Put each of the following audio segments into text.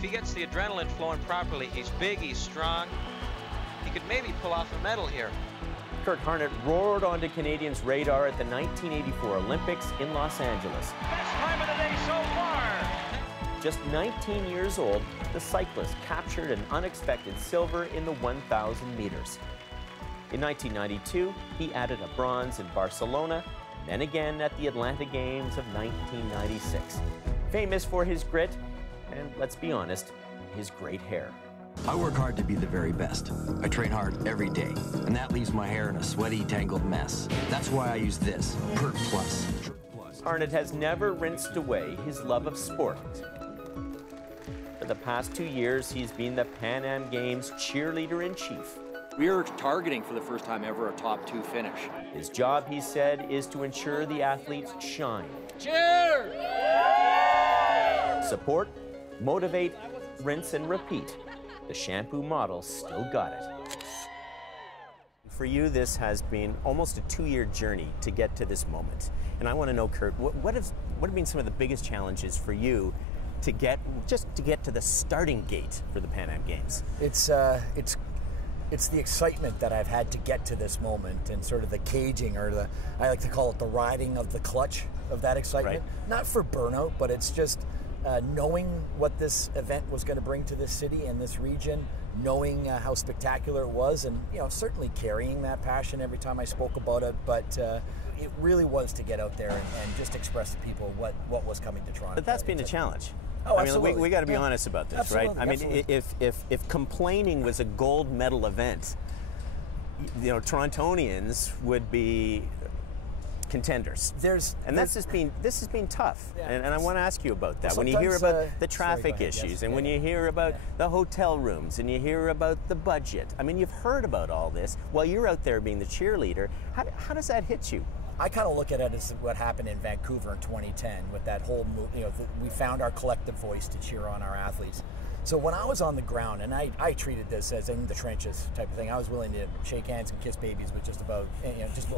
if he gets the adrenaline flowing properly, he's big, he's strong. He could maybe pull off a medal here. Curt Harnett roared onto Canadians' radar at the 1984 Olympics in Los Angeles. Best time of the day so far. Just 19 years old, the cyclist captured an unexpected silver in the 1,000 meters. In 1992, he added a bronze in Barcelona, and then again at the Atlanta Games of 1996. Famous for his grit, and let's be honest, his great hair. I work hard to be the very best. I train hard every day, and that leaves my hair in a sweaty, tangled mess. That's why I use this, Curt Plus. Harnett has never rinsed away his love of sport. For the past 2 years, he's been the Pan Am Games cheerleader-in-chief. We are targeting for the first time ever a top 2 finish. His job, he said, is to ensure the athletes shine. Cheers! Support, motivate, rinse, and repeat. The shampoo model still got it. For you, this has been almost a 2-year journey to get to this moment. And I want to know, Curt, what have been some of the biggest challenges for you to get to the starting gate for the Pan Am Games? It's the excitement that I've had to get to this moment, and sort of the caging, or I like to call it the riding of the clutch of that excitement. Right. Not for burnout, but it's just knowing what this event was going to bring to this city and this region, knowing how spectacular it was, and certainly carrying that passion every time I spoke about it. But it really was to get out there and just express to people what was coming to Toronto. But that's been a challenge. Oh, I absolutely. mean, we got to be honest about this, absolutely, right? I mean, absolutely. if complaining was a gold medal event, Torontonians would be contenders. This has been tough, yeah, and I want to ask you about that. Well, when you hear about the traffic ahead, issues, yes. and when you hear about the hotel rooms, and you hear about the budget, I mean, you've heard about all this while you're out there being the cheerleader. How does that hit you? I kind of look at it as what happened in Vancouver in 2010 with that whole we found our collective voice to cheer on our athletes. So when I was on the ground, and I treated this as in the trenches type of thing, I was willing to shake hands and kiss babies with just about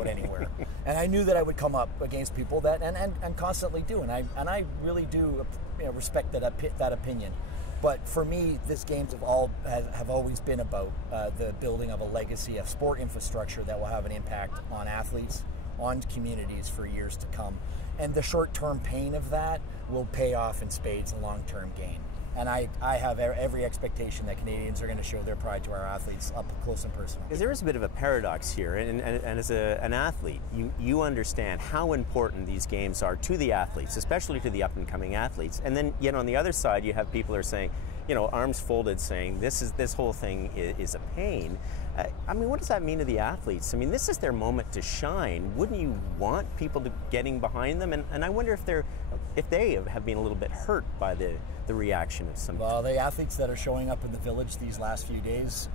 anywhere. And I knew that I would come up against people that and constantly do, and I really do respect that opinion. But for me, this games have always been about the building of a legacy of sport infrastructure that will have an impact on athletes, on communities for years to come. And the short-term pain of that will pay off in spades in long-term gain. And I have every expectation that Canadians are going to show their pride to our athletes up close and personal. Because there is a bit of a paradox here, and as an athlete, you understand how important these games are to the athletes, especially to the up-and-coming athletes. And then, yet on the other side, you have people who are saying, arms folded, saying this whole thing is a pain. I mean, what does that mean to the athletes? I mean, this is their moment to shine. Wouldn't you want people getting behind them? And I wonder if they have been a little bit hurt by the reaction of some. Well, the athletes that are showing up in the village these last few days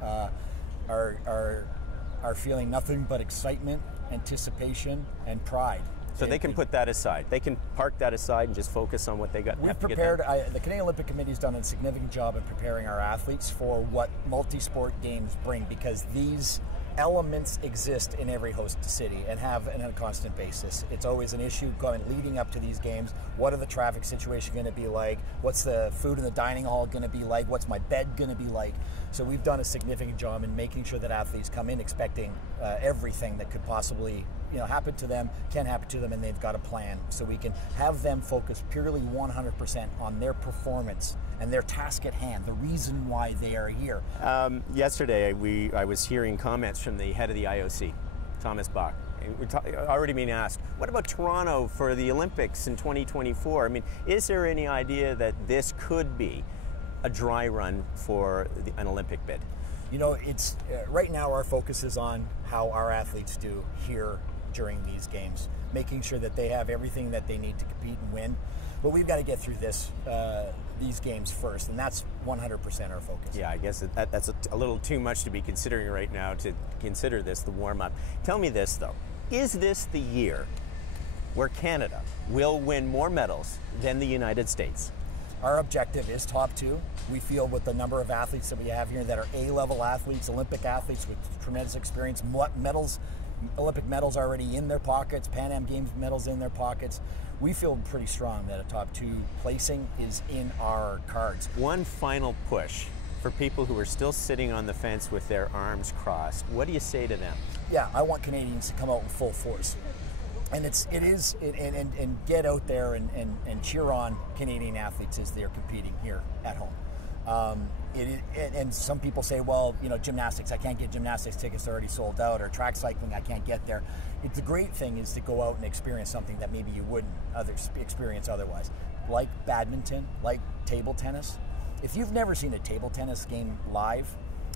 are feeling nothing but excitement, anticipation, and pride. So they can put that aside. They can park that aside and just focus on what they got. We've prepared. The Canadian Olympic Committee has done a significant job in preparing our athletes for what multi-sport games bring, because these elements exist in every host city and have on a constant basis. It's always an issue leading up to these games. What are the traffic situation going to be like? What's the food in the dining hall going to be like? What's my bed going to be like? So we've done a significant job in making sure that athletes come in expecting everything that could possibly happen to them, can happen to them, and they've got a plan. So we can have them focus purely 100% on their performance and their task at hand, the reason why they are here. Yesterday, I was hearing comments from the head of the IOC, Thomas Bach. We're already being asked, what about Toronto for the Olympics in 2024? I mean, is there any idea that this could be a dry run for an Olympic bid? It's right now our focus is on how our athletes do here during these games, making sure that they have everything that they need to compete and win. But we've got to get through these games first, and that's 100% our focus. Yeah, I guess that's a little too much to be considering right now to consider this the warm-up. Tell me this, though. Is this the year where Canada will win more medals than the United States? Our objective is top 2. We feel with the number of athletes that we have here that are A-level athletes, Olympic athletes with tremendous experience, medals Olympic medals already in their pockets, Pan Am Games medals in their pockets. We feel pretty strong that a top 2 placing is in our cards. One final push for people who are still sitting on the fence with their arms crossed. What do you say to them? Yeah, I want Canadians to come out in full force. And and get out there and cheer on Canadian athletes as they're competing here at home. And some people say, well, you know, gymnastics, I can't get gymnastics tickets, they're already sold out, or track cycling, I can't get there. The great thing is to go out and experience something that maybe you wouldn't experience otherwise, like badminton, like table tennis. If you've never seen a table tennis game live,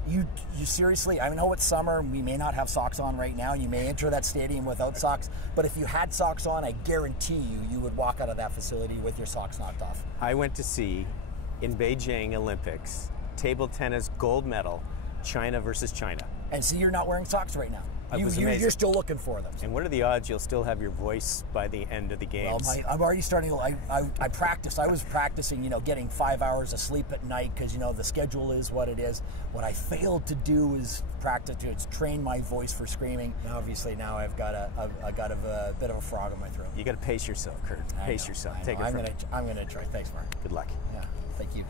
you seriously, I know it's summer, we may not have socks on right now, you may enter that stadium without socks, but if you had socks on, I guarantee you would walk out of that facility with your socks knocked off. I went to see, in Beijing Olympics, table tennis gold medal, China versus China. And see, you're not wearing socks right now. It was amazing. You're still looking for them. And what are the odds you'll still have your voice by the end of the games? Well, I'm already starting. I practiced. I was practicing, you know, getting 5 hours of sleep at night because, you know, the schedule is what it is. What I failed to do is practice to train my voice for screaming. Now, obviously, now I've got a bit of a frog in my throat. You got to pace yourself, Curt. Pace yourself. Take it from me. I'm gonna try. Thanks, Mark. Good luck. Yeah. Thank you.